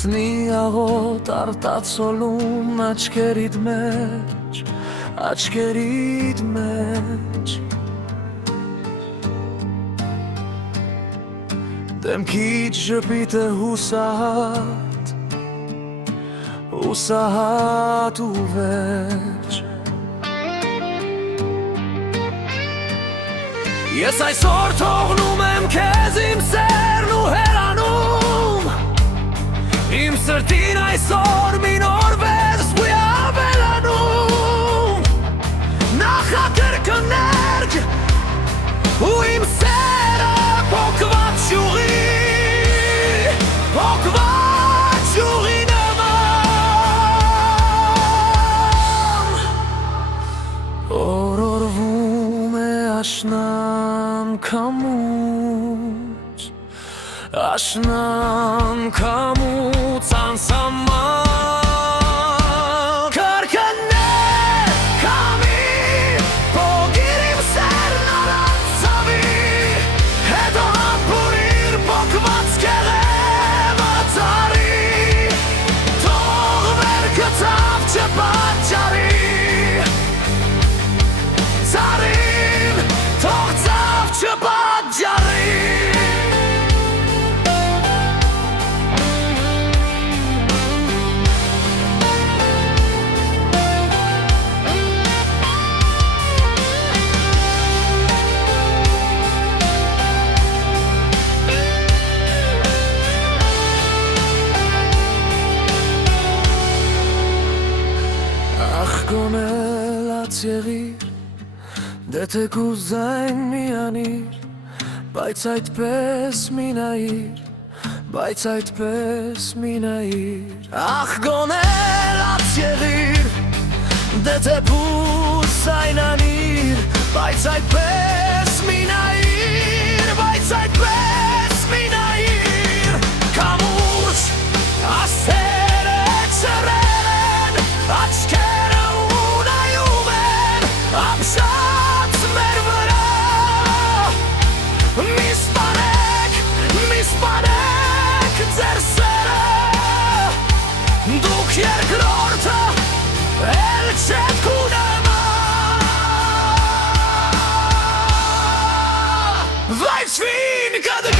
Լուսնի աղոտ արտացոլում աչքերիդ մեջ Դեմքիդ ժպիտը հուսահատ ու վերջ Ես այսօր թողնում եմ քեզ իմ սերն ու հեռանում Իմ սրտին այսօր մի նոր վերս ու ավելանում Նախակրկներգ ու իմ սերը փոքված յուղի նման Օրորվում է աշնան քամուց անսահման Կրկներ քամի փոգիր իմ սերն առանց ցավի Հետո համբուրիր փոքված կեղևը ծառի Թող վերքը ցավ չպատճառի Ծառին թող ցավ չպատճառի Գոնելած եղիր, դե թեկուզ այն մի անիր Բայց այդպես մի նայիր Ախ գոնելած եղիր, դե թեկուզ այն անիր Բայց այդպես մի նայիր Կամուրջ ասերը ծրեն աչքեր Ապշած մեր վրա Մի սպանեք ձեր սերը Դուք երկրորդը էլ չեք կունենա Վայ չվին կդգ